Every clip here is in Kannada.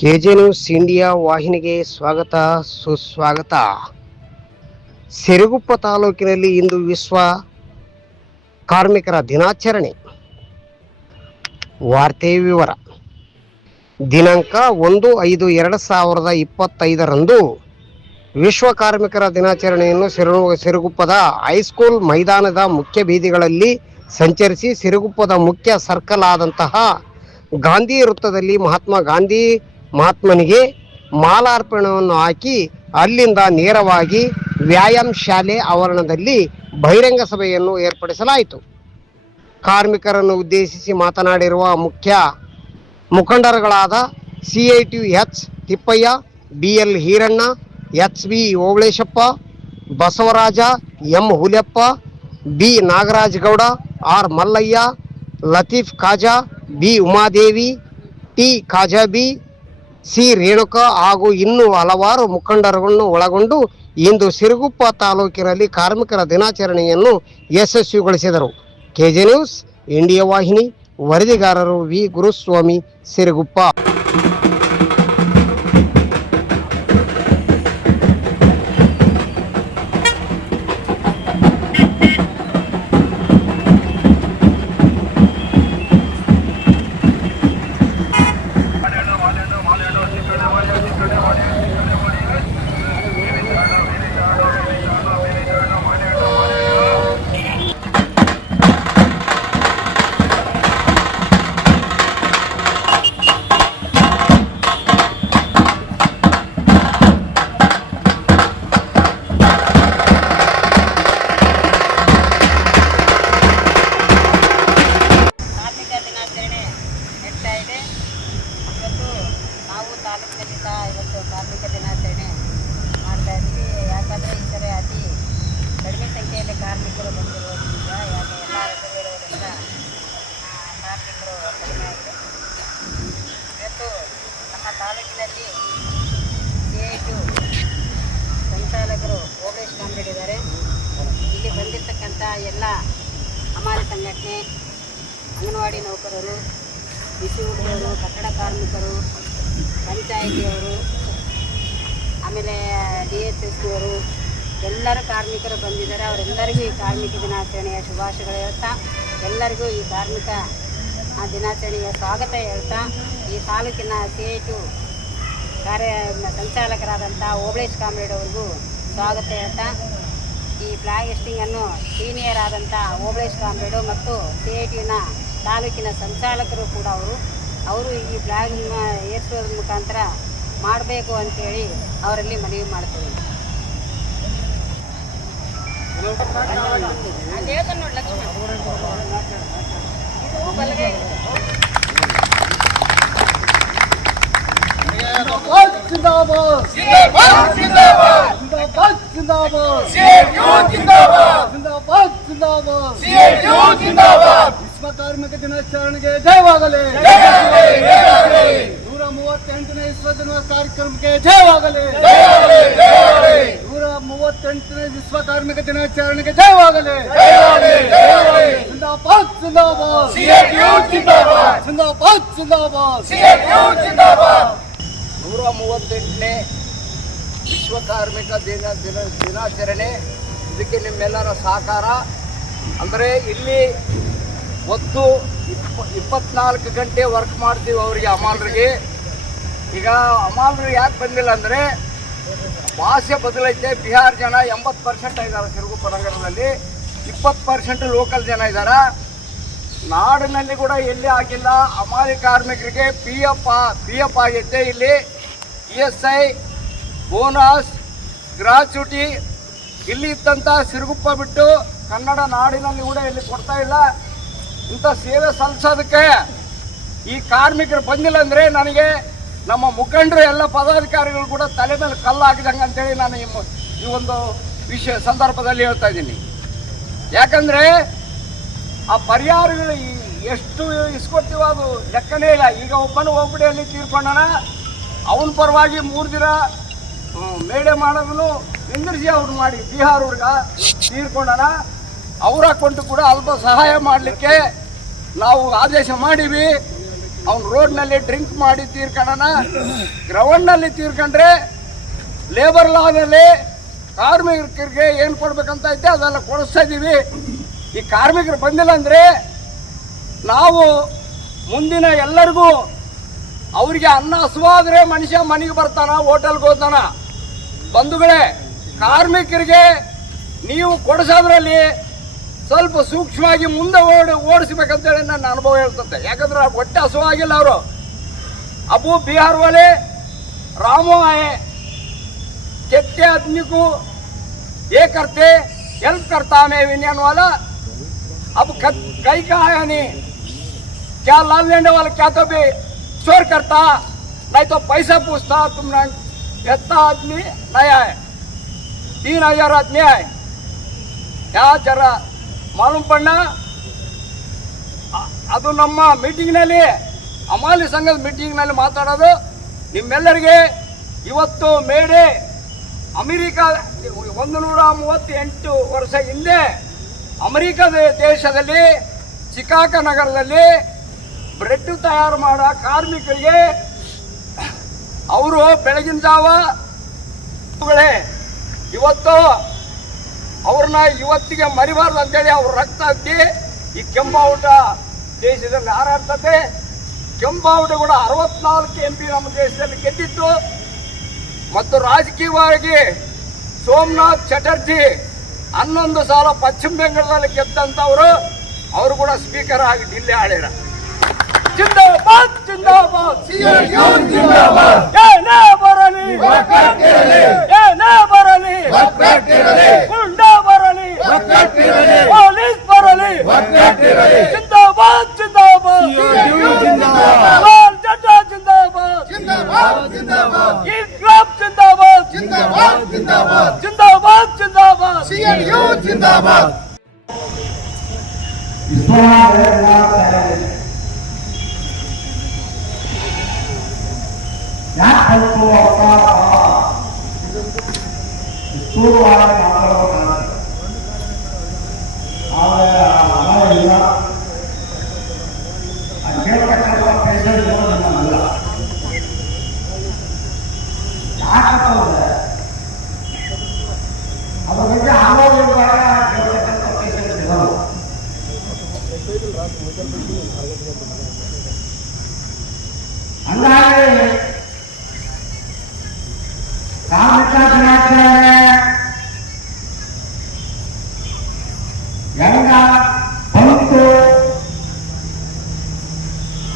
ಕೆಜೆ ನ್ಯೂಸ್ ಇಂಡಿಯಾ ವಾಹಿನಿಗೆ ಸ್ವಾಗತ ಸುಸ್ವಾಗತ. ಸಿರುಗುಪ್ಪ ತಾಲೂಕಿನಲ್ಲಿ ಇಂದು ವಿಶ್ವ ಕಾರ್ಮಿಕರ ದಿನಾಚರಣೆ. ವಾರ್ತೆ ವಿವರ. ದಿನಾಂಕ 1/5/2025 ವಿಶ್ವ ಕಾರ್ಮಿಕರ ದಿನಾಚರಣೆಯನ್ನು ಸಿರುಗುಪ್ಪದ ಹೈಸ್ಕೂಲ್ ಮೈದಾನದ ಮುಖ್ಯ ಬೀದಿಗಳಲ್ಲಿ ಸಂಚರಿಸಿ ಸಿರುಗುಪ್ಪದ ಮುಖ್ಯ ಸರ್ಕಲ್ ಆದಂತಹ ಗಾಂಧಿ ವೃತ್ತದಲ್ಲಿ ಮಹಾತ್ಮನಿಗೆ ಮಾಲಾರ್ಪಣೆಯನ್ನು ಹಾಕಿ ಅಲ್ಲಿಂದ ನೇರವಾಗಿ ವ್ಯಾಯಾಮ ಶಾಲೆ ಆವರಣದಲ್ಲಿ ಬಹಿರಂಗ ಸಭೆಯನ್ನು ಏರ್ಪಡಿಸಲಾಯಿತು. ಕಾರ್ಮಿಕರನ್ನು ಉದ್ದೇಶಿಸಿ ಮಾತನಾಡಿರುವ ಮುಖ್ಯ ಮುಖಂಡರುಗಳಾದ CITU H Tippayya, BL Heeranna, HB Obaleshappa, Basavaraja, M Huliyappa, B Nagaraj Gowda, R Mallayya, Latif Khaja, B Umadevi, T Khajabi, C Renuka ಹಾಗೂ ಇನ್ನೂ ಹಲವಾರು ಮುಖಂಡರುಗಳನ್ನು ಒಳಗೊಂಡು ಇಂದು ಸಿರುಗುಪ್ಪ ತಾಲೂಕಿನಲ್ಲಿ ಕಾರ್ಮಿಕರ ದಿನಾಚರಣೆಯನ್ನು ಯಶಸ್ವಿಗೊಳಿಸಿದರು. ಕೆಜೆ ನ್ಯೂಸ್ ಇಂಡಿಯಾ ವಾಹಿನಿ ವರದಿಗಾರರು ವಿ ಗುರುಸ್ವಾಮಿ, ಸಿರುಗುಪ್ಪ. ನಾವು ತಾಲೂಕಿನಲ್ಲಿ ಸಹ ಇವತ್ತು ಕಾರ್ಮಿಕ ದಿನಾಚರಣೆ ಮಾಡ್ತಾ ಇದ್ವಿ. ಯಾಕಂದರೆ ಈ ಸರಿ ಅತಿ ಕಡಿಮೆ ಸಂಖ್ಯೆಯಲ್ಲಿ ಕಾರ್ಮಿಕರು ಬಂದಿರೋದ್ರಿಂದ, ಯಾಕೆ ಎಲ್ಲ ರಜೆಗಳಿರೋದ್ರಿಂದ ಕಾರ್ಮಿಕರು ಕಡಿಮೆ ಆಗಿದೆ. ಇವತ್ತು ನಮ್ಮ ತಾಲೂಕಿನಲ್ಲಿ CITU ಸಂಚಾಲಕರು ಓಬಳೇಶ್ ಕಾಮ್ರೇಡ್ ಇದ್ದಾರೆ. ಇಲ್ಲಿ ಬಂದಿರತಕ್ಕಂಥ ಎಲ್ಲ ಹಮಾಲಿ ಸಂಘಟನೆ, ಅಂಗನವಾಡಿ ನೌಕರರು, ಬಿಸಿ ಹುಡುಗರು, ಕಟ್ಟಡ ಕಾರ್ಮಿಕರು, ಪಂಚಾಯಿತಿಯವರು, ಆಮೇಲೆ DHSನವರು ಎಲ್ಲರೂ ಕಾರ್ಮಿಕರು ಬಂದಿದ್ದಾರೆ. ಅವರೆಲ್ಲರಿಗೂ ಈ ಕಾರ್ಮಿಕ ದಿನಾಚರಣೆಯ ಶುಭಾಶಯಗಳು ಹೇಳ್ತಾ, ಎಲ್ಲರಿಗೂ ಈ ಕಾರ್ಮಿಕ ದಿನಾಚರಣೆಯ ಸ್ವಾಗತ ಹೇಳ್ತಾ, ಈ ತಾಲೂಕಿನ CITU ಸಂಚಾಲಕರಾದಂಥ ಓಬಳೇಶ್ ಕಾಮ್ರೇಡ್ ಅವ್ರಿಗೂ ಸ್ವಾಗತ ಹೇಳ್ತಾ, ಈ ಫ್ಲಾಗ್ ಹಾಸ್ಟಿಂಗನ್ನು ಸೀನಿಯರ್ ಆದಂಥ ಓಬಳೇಶ್ ಕಾಮ್ರೇಡು ಮತ್ತು CITUನ ತಾಲೂಕಿನ ಸಂಚಾಲಕರು ಕೂಡ ಅವರು ಈ ಫ್ಲಾಗನ್ನ ಏರಿಸೋದ್ರ ಮುಖಾಂತರ ಮಾಡಬೇಕು ಅಂತೇಳಿ ಅವರಲ್ಲಿ ಮನವಿ ಮಾಡ್ತೀವಿ. ವಿಶ್ವ ಕಾರ್ಮಿಕ ದಿನಾಚರಣೆಗೆ ಜಯವಾಗಲಿ. 138ನೇ ವಿಶ್ವ ದಿನ ಕಾರ್ಯಕ್ರಮಕ್ಕೆ ಜಯವಾಗಲಿ. 138ನೇ ವಿಶ್ವ ಕಾರ್ಮಿಕ ದಿನಾಚರಣೆಗೆ ಜಯವಾಗಲಿ. ಜಿಂದಾಬಾದ್ ಜಿಂದಾಬಾದ್, ಜಿಂದಾಬಾದ್ ಜಿಂದಾಬಾದ್. 138ನೇ ವಿಶ್ವ ಕಾರ್ಮಿಕ ದಿನಾಚರಣೆ, ಇದಕ್ಕೆ ನಿಮ್ಮೆಲ್ಲರ ಸಹಕಾರ. ಅಂದರೆ ಇಲ್ಲಿ ಹೊತ್ತು 24 ಗಂಟೆ ವರ್ಕ್ ಮಾಡ್ತೀವಿ ಅವರಿಗೆ, ಹಮಾಲರಿಗೆ. ಈಗ ಹಮಾಲರು ಯಾಕೆ ಬಂದಿಲ್ಲ ಅಂದರೆ ಭಾಷೆ ಬದಲೈತೆ. ಬಿಹಾರ ಜನ 80% ಇದ್ದಾರೆ ಸಿರುಗುಪ್ಪ ನಗರದಲ್ಲಿ, 20% ಲೋಕಲ್ ಜನ ಇದ್ದಾರೆ. ನಾಡಿನಲ್ಲಿ ಕೂಡ ಎಲ್ಲಿ ಆಗಿಲ್ಲ. ಹಮಾಲಿ ಕಾರ್ಮಿಕರಿಗೆ PF ಆಗೈತೆ. ಇಲ್ಲಿ ESI, ಬೋನಸ್, ಗ್ರಾಚ್ಯುಟಿ ಇಲ್ಲಿ ಇದ್ದಂಥ ಸಿರುಗುಪ್ಪ ಬಿಟ್ಟು ಕನ್ನಡ ನಾಡಿನಲ್ಲಿ ಕೂಡ ಇಲ್ಲಿ ಕೊಡ್ತಾ ಇಲ್ಲ. ಇಂಥ ಸೇವೆ ಸಲ್ಲಿಸೋದಕ್ಕೆ ಈ ಕಾರ್ಮಿಕರು ಬಂದಿಲ್ಲ ಅಂದರೆ ನನಗೆ ನಮ್ಮ ಮುಖಂಡರು ಎಲ್ಲ ಪದಾಧಿಕಾರಿಗಳು ಕೂಡ ತಲೆ ಮೇಲೆ ಕಲ್ಲು ಹಾಕಿದಂಗೆ ಅಂತೇಳಿ ನಾನು ಈ ಒಂದು ಸಂದರ್ಭದಲ್ಲಿ ಹೇಳ್ತಾ ಇದ್ದೀನಿ. ಯಾಕಂದರೆ ಆ ಪರಿಹಾರಗಳು ಎಷ್ಟು ಇಸ್ಕೊಡ್ತೀವೋ ಅದು ಲೆಕ್ಕನೇ ಇಲ್ಲ. ಈಗ ಒಬ್ಬನು ಒಬ್ಬಡಿಯಲ್ಲಿ ತೀರ್ಕೊಂಡನ, ಅವನ ಪರವಾಗಿ 3 ದಿನ ಮೇಡೆ ಮಾಡೋದನ್ನು ನಿಂದಿರಿಸಿ ಅವ್ರು ಮಾಡಿ ಬಿಹಾರ ಹುಡುಗ ತೀರ್ಕೊಂಡನ. ಅವರ ಅಕೌಂಟು ಕೂಡ ಅಲ್ಪ ಸಹಾಯ ಮಾಡಲಿಕ್ಕೆ ನಾವು ಆದೇಶ ಮಾಡೀವಿ. ಅವ್ನು ರೋಡ್ನಲ್ಲಿ ಡ್ರಿಂಕ್ ಮಾಡಿ ತೀರ್ಕೊಳ್ಳೋಣ, ಗ್ರೌಂಡ್ನಲ್ಲಿ ತೀರ್ಕೊಂಡ್ರೆ ಲೇಬರ್ ಲಾದಲ್ಲಿ ಕಾರ್ಮಿಕರಿಗೆ ಏನು ಕೊಡ್ಬೇಕಂತ ಐತೆ ಅದೆಲ್ಲ ಕೊಡಿಸ್ತಾ ಇದ್ದೀವಿ. ಈ ಕಾರ್ಮಿಕರು ಬಂದಿಲ್ಲ ಅಂದರೆ ನಾವು ಮುಂದಿನ ಎಲ್ಲರಿಗೂ ಅವರಿಗೆ ಅನ್ನ ಹಸುವಾದರೆ ಮನುಷ್ಯ ಮನೆಗೆ ಬರ್ತಾನ, ಹೋಟೆಲ್ಗೆ ಹೋಗ್ತಾನ. ಬಂಧುಗಳೇ, ಕಾರ್ಮಿಕರಿಗೆ ನೀವು ಕೊಡಿಸೋದ್ರಲ್ಲಿ ಸ್ವಲ್ಪ ಸೂಕ್ಷ್ಮವಾಗಿ ಮುಂದೆ ಓಡಿಸ್ಬೇಕಂತೇಳಿ ನನ್ನ ಅನುಭವ ಹೇಳ್ತಂತೆ. ಯಾಕಂದ್ರೆ ಹೊಟ್ಟೆ ಹಸುವಾಗಿಲ್ಲ ಅವರು. ಅಬು ಬಿಹಾರ್ ವಾಲೆ रामो आए, कितने आदमी को ये करते, हेल्प करता मैं विनियन वाला. अब कई का आया नहीं, क्या लाल लेने वाला क्या तो भी चोर करता, नहीं तो पैसा पूछता. तुमने इतना आदमी नहीं आए, 3000 आदमी आए. क्या जरा मालूम पड़ना. ಅದು ನಮ್ಮ ಮೀಟಿಂಗ್ನಲ್ಲಿ ಅಮಾಲಿ ಸಂಘದ ಮೀಟಿಂಗ್ನಲ್ಲಿ ಮಾತಾಡೋದು ನಿಮ್ಮೆಲ್ಲರಿಗೆ. ಇವತ್ತು ಮೇಡೆ ಅಮೆರಿಕಾ 138 ವರ್ಷ ಹಿಂದೆ ಅಮೆರಿಕದ ದೇಶದಲ್ಲಿ ಚಿಕಾಗೋ ನಗರದಲ್ಲಿ ಬ್ರೆಡ್ ತಯಾರು ಮಾಡೋ ಕಾರ್ಮಿಕರಿಗೆ ಅವರು ಬೆಳಗಿನ ಜಾವ ಇವತ್ತು ಅವ್ರನ್ನ ಇವತ್ತಿಗೆ ಮರಿಬಾರ್ದು ಅಂತೇಳಿ ಅವ್ರ ರಕ್ತ ಹಾಕಿ ಈ ಕೆಂಬಾವುಟ ದೇಶದಲ್ಲಿ ಹಾರಾಡ್ತದೆ. ಕೆಂಬಾವುಟ ಕೂಡ 64 MP ನಮ್ಮ ದೇಶದಲ್ಲಿ ಗೆದ್ದಿತ್ತು. ಮತ್ತು ರಾಜಕೀಯವಾಗಿ ಸೋಮನಾಥ್ ಚಟರ್ಜಿ 11 ಸಾಲ ಪಶ್ಚಿಮ ಬೆಂಗಾಳದಲ್ಲಿ ಗೆದ್ದಂಥವರು, ಅವರು ಕೂಡ ಸ್ಪೀಕರ್ ಆಗಿ ಡಿಲ್ಲಿ ಆಳ್ಯಾರ. ಜಿಂದಾಬಾದ್ ಜಿಂದಾಬಾದ್ ಜಿಂದಾಬಾದ್. ಏನೇ ಬರಲಿ ಏನೇ ಬರಲಿ, ಗುಂಡಾ ಬರಲಿ ಪೊಲೀಸ್ ಬರಲಿ, ಜಿಂದಾಬಾದ್ ಜಿಂದಾಬಾದ್ ಲಾಲ್ ಜಂಡಾ ಜಿಂದಾಬಾದ್ ಇನ್ಕ್ಲಾಬ್ ಜಿಂದಾಬಾದ್ ಜಿಂದಾಬಾದ್ ಜಿಂದಾಬಾದ್ ಜಿಂದಾಬಾದ್. ಹಂಗಾಗಿ ಕಾರ್ಮಿಕ ದಿನಾಚರಣೆ ಹೆಂಗ ಬಂತು,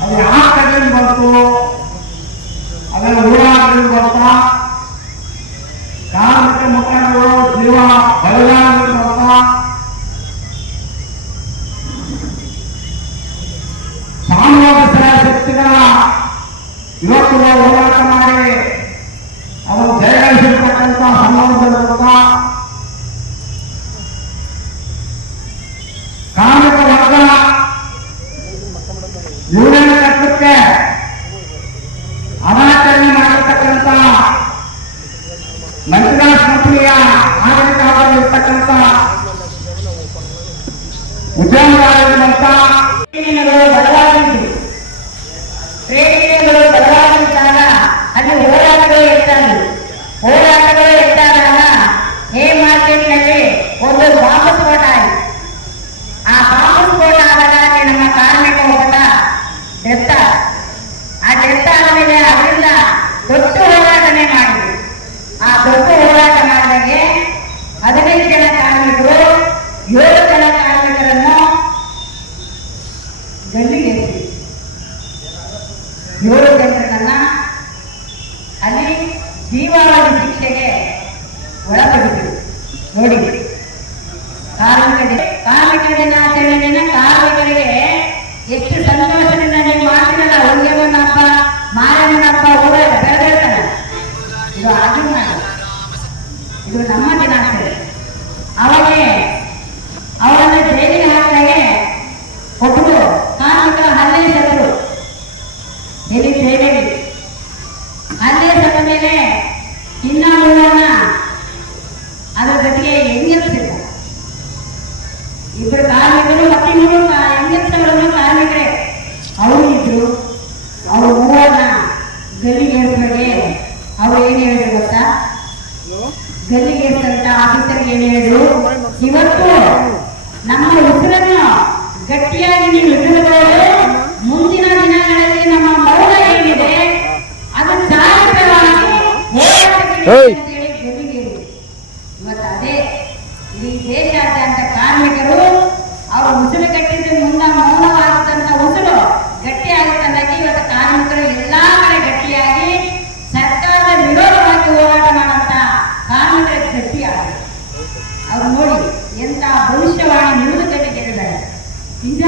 ಅದು ಯಾವ ಕಡೆಯಿಂದ ಬಂತು, ಅದೆಲ್ಲ ಊರಾದ್ರಿಂದ ಬರ್ತಾ, ಕಾರ್ಮಿಕ ಮುಖಂಡರು ಜೀವ ಬಲಿದಾನದಿಂದ ಬರ್ತಾ, ಸಾಮೂಹಿಕ ಶಕ್ತಿಗಳ ಇವತ್ತು ಹೋರಾಟ ಮಾಡಿ ಅವರು ಜಯಗಳಿಸಿರ್ತಕ್ಕಂಥ ಸಂಬಂಧದ ಕಾರ್ಮಿಕ ವರ್ಗ ಯೂನಿಯನ್ ಕಟ್ಟಕ್ಕೆ ಅನಾಚರಣೆ ಮಾಡಿರ್ತಕ್ಕಂಥ ಮಂಜುನಾಥ್ ಕಂಪನಿಯ ಆಡಳಿತವಾಗಿರ್ತಕ್ಕಂಥ ಉದ್ಯಮಗಳಿರುವಂತ ಬದಲಾಗಿದ್ದು ಪ್ರೇರಣೆಗಳು ಬದಲಾಗಿದ್ದಾಗ ಅಲ್ಲಿ ಹೋರಾಟಗಳು ಇದ್ದಾಗ ಹೇ ಮಾರ್ಕೆಟ್ನಲ್ಲಿ ಒಂದು ಬಾಂಬು ಸ್ಫೋಟ ಆಯಿತು. ಆ ಬಾಂಬು ಸ್ಫೋಟ ಆದಾಗ ನಮ್ಮ ಕಾರ್ಮಿಕ ಒಬ್ಬ ಡೆತ್ ಆದಮೇಲೆ ಅದರಿಂದ ದೊಡ್ಡ ಹೋರಾಟನೇ ಮಾಡಿದ್ರು. ಆ ದೊಡ್ಡ ಹೋರಾಟ ಮಾಡಿದಾಗೆ 15 ಜನ ಕಾರ್ಮಿಕರು 7 ಜನ ಕಾರ್ಮಿಕರನ್ನು ಗಲ್ಲಿಗೆ 7 ಜನರನ್ನ ಅಲ್ಲಿ ಜೀವಾವಧಿ ಶಿಕ್ಷೆಗೆ ಒಳಪಡಿಸಿದರು. ನೋಡಿ, ಕಾರ್ಮಿಕ ದಿನಾಚರಣೆಯ ಕಾರ್ಮಿಕರಿಗೆ ಎಷ್ಟು ಸಂತೋಷದಿಂದ ನೀವು ಮಾಡ್ತೀರಲ್ಲ. ಹೊಂಗೆಮನ ಹಬ್ಬ, ಮಾರಮ್ಮನ ಹಬ್ಬ ಊರಾಗ ಬೆಳೆದಿರ್ತಾನೆ. ಇದು ಆಗಿನ, ಇದು ನಮ್ಮ ದಿನಾಚರಣೆ. ಅವಾಗೆ ಅವರನ್ನು ಜೈಲಿಗೆ ಹಾಕಿದಾಗೆ ಒಬ್ಬರು ಕಾರ್ಮಿಕ ಹಲ್ಲೆ ಸತ್ತರು. ಇಲ್ಲಿ ಜೈಲಿಗೆ ಹಲ್ಲೆ ಸತ್ತ ಮೇಲೆ ಇನ್ನ ಮೂರನ್ನ ಅದರ ಜೊತೆಗೆ ಹೆಂಗಸಿಲ್ಲ. ಇಬ್ಬರು ಕಾರ್ಮಿಕರು ಮತ್ತು 3 ಹೆಂಗಸರನ್ನು ಕಾರ್ಮಿಕರೇ ಅವರು ಇದ್ರು. ಹೇಳು. ಇವತ್ತು ನಮ್ಮ ಉಸಿರನ್ನು ಗಟ್ಟಿಯಾಗಿ ನೀವು ಹಿಡಿದುಕೊಳ್ಳಲು ಮುಂದಿನ ದಿನಗಳಲ್ಲಿ ನಮ್ಮ ಮೌನ ಏನಿದೆ ಅದು ಜಾಗೃತವಾಗಿ ಹೋರಾಟಕ್ಕೆ ಗದಿಗೇರು. ಇವತ್ತು ಅದೇ ಈ ದೇಶಾದ್ಯಂತ ಕಾರ್ಮಿಕರು ಅವರು ಉಸಿರು ಕಟ್ಟಿದ್ದು ಮೌನವಾದಂತ ಉಸಿರು ಗಟ್ಟಿಯಾಗುತ್ತಂದಾಗಿ ಇವತ್ತು ಕಾರ್ಮಿಕರು ಎಲ್ಲಾ ಕಡೆ ಗಟ್ಟಿಯಾಗಿ ಸರ್ಕಾರದ ವಿರೋಧವಾಗಿ ಹೋರಾಟ ಮಾಡುವಂತ ಕಾರ್ಮಿಕರ ಗಟ್ಟಿಯಾಗಿದೆ. ಅವ್ರು ನೋಡಿ ಎಂತ ಭವಿಷ್ಯವಾಣಿ ನುಡಿದು ಕಟ್ಟಿದ್ದಾರೆ. ನಿಜ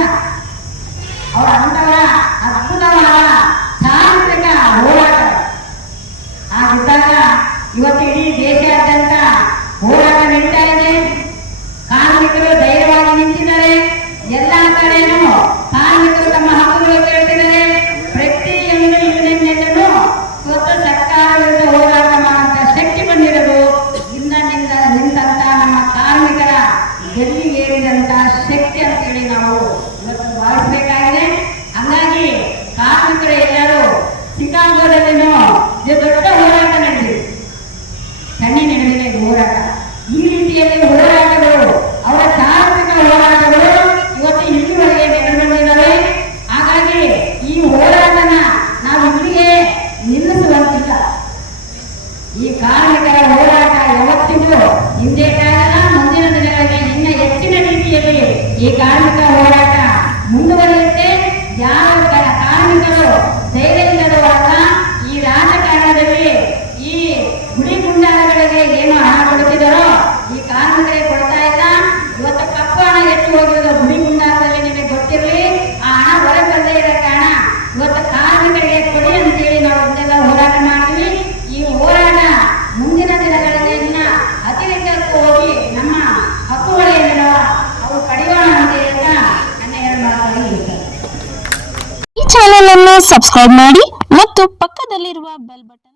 ಅವರ ಅಂತವರ ಅದ್ಭುತವಾದ ಚಾರಿತ್ರಿಕ ಹೋರಾಟ ಆಗಿದ್ದಾಗ ಇವತ್ತು ಇಡೀ ದೇಶಾದ್ಯಂತ ಹೋರಾಟ ನಡೀತಾ ಇದೆ. ಕಾರ್ಮಿಕರು ಧೈರ್ಯವಾಗಿ ನಿಂತಿದ್ದಾರೆ. ಎಲ್ಲ ಕಡೆನೂ ಕಾರ್ಮಿಕರು ತಮ್ಮ ಹಕ್ಕುಗಳು ಕೇಳ್ತಿದ್ದಾರೆ. ಪ್ರತಿಯೊಂದು ಯೂನಿಯನ್ನೂ ಇವತ್ತು ಸರ್ಕಾರ ವಿರುದ್ಧ ಹೋರಾಟ ಮಾಡುವಂತ ಶಕ್ತಿ ಬಂದಿರೋದು ನಿಂತಹ ನಮ್ಮ ಕಾರ್ಮಿಕರ ಗಲ್ಲಿಗೇರಿದಂತ ಶಕ್ತಿ ಅಂತೇಳಿ ನಾವು ಇವತ್ತು ಭಾವಿಸಬೇಕಾಗಿದೆ. ಹಂಗಾಗಿ ಕಾರ್ಮಿಕರು ಎಲ್ಲರೂ ಚಿಕಾಗೋದಲ್ಲಿನೂ ದೊಡ್ಡ ಹೋರಾಟ ನಡೆದಿದೆ. ಕಣ್ಣಿ ನಡೆದಿದೆ ಹೋರಾಟ. ಈ ರೀತಿಯಲ್ಲಿ ಹೋರಾಟಗಳು ಅವರ ಚಾರಿತ್ರಿಕ ಹೋರಾಟಗಳು ಇವತ್ತು ಇಲ್ಲಿವರೆಗೆ ನಡೆದು ಬಂದಿದ್ದಾವೆ. ಹಾಗಾಗಿ ಈ ಹೋರಾಟನ ನಾವು ಇಲ್ಲಿಗೆ ನಿಲ್ಲಿಸುವಂತಿಲ್ಲ. ಈ ಕಾರ್ಮಿಕರ ಹೋರಾಟ ಯಾವತ್ತಿಗೂ ಹಿಂದೆ ಕಾಲ ಮುಂದಿನ ದಿನಗಳಿಗೆ ಇನ್ನ ಹೆಚ್ಚಿನ ರೀತಿಯಲ್ಲಿ ಈ ಕಾರ್ಮಿಕ ಹೋರಾಟ ಮುಂದುವರಿಯುತ್ತೆ. ಯಾವ ಕಾರ್ಮಿಕರು ಧೈರ್ಯ ಇಲ್ಲದವರಲ್ಲ. ಈ ರಾಜಕಾರಣದಲ್ಲಿ ಈ ಗುಡಿ ಗುಂಡಾರಗಳಿಗೆ ಏನು ಹಣ ಕೊಡುತ್ತಿದ್ದಾರೋ ಈ ಕಾರ್ಮಿಕರಿಗೆ ಕೊಡ್ತಾ ಇಲ್ಲ. ಇವತ್ತು ಕಪ್ಪು ಹಣ ಹೆಚ್ಚು ಹೋಗಿರೋದು ಗುಡಿ ಗುಂಡಾರದಲ್ಲಿ ನಿಮಗೆ ಗೊತ್ತಿರಲಿ. ಆ ಹಣ ಹೊರಗೆ ಬಂದೇ ಇರೋ ಕಾರಣ ಇವತ್ತು ಕಾರ್ಮಿಕರಿಗೆ ಕೊಡಿ ಅಂತೇಳಿ ನಾವು ಇದನ್ನೆಲ್ಲ ಹೋರಾಟ ಮಾಡ್ತೀವಿ. ಈ ಹೋರಾಟ ಮುಂದಿನ ದಿನಗಳಲ್ಲಿ ಇನ್ನ ಅತಿರೇಕಕ್ಕೂ ಹೋಗಿ ನಮ್ಮ ಹಕ್ಕುಗಳೇನಿದಾವ ಅವು ಪಡೆಯೋಣ ಅಂತ ಹೇಳ್ತಾ ನನ್ನ ಎರಡು ಮಾತುಗಳು ಇರ್ತದೆ. ಈ ಚಾನೆಲ್ ಅನ್ನು ಸಬ್ಸ್ಕ್ರೈಬ್ ಮಾಡಿ ಮತ್ತು ಪಕ್ಕದಲ್ಲಿರುವ ಬೆಲ್ ಬಟನ್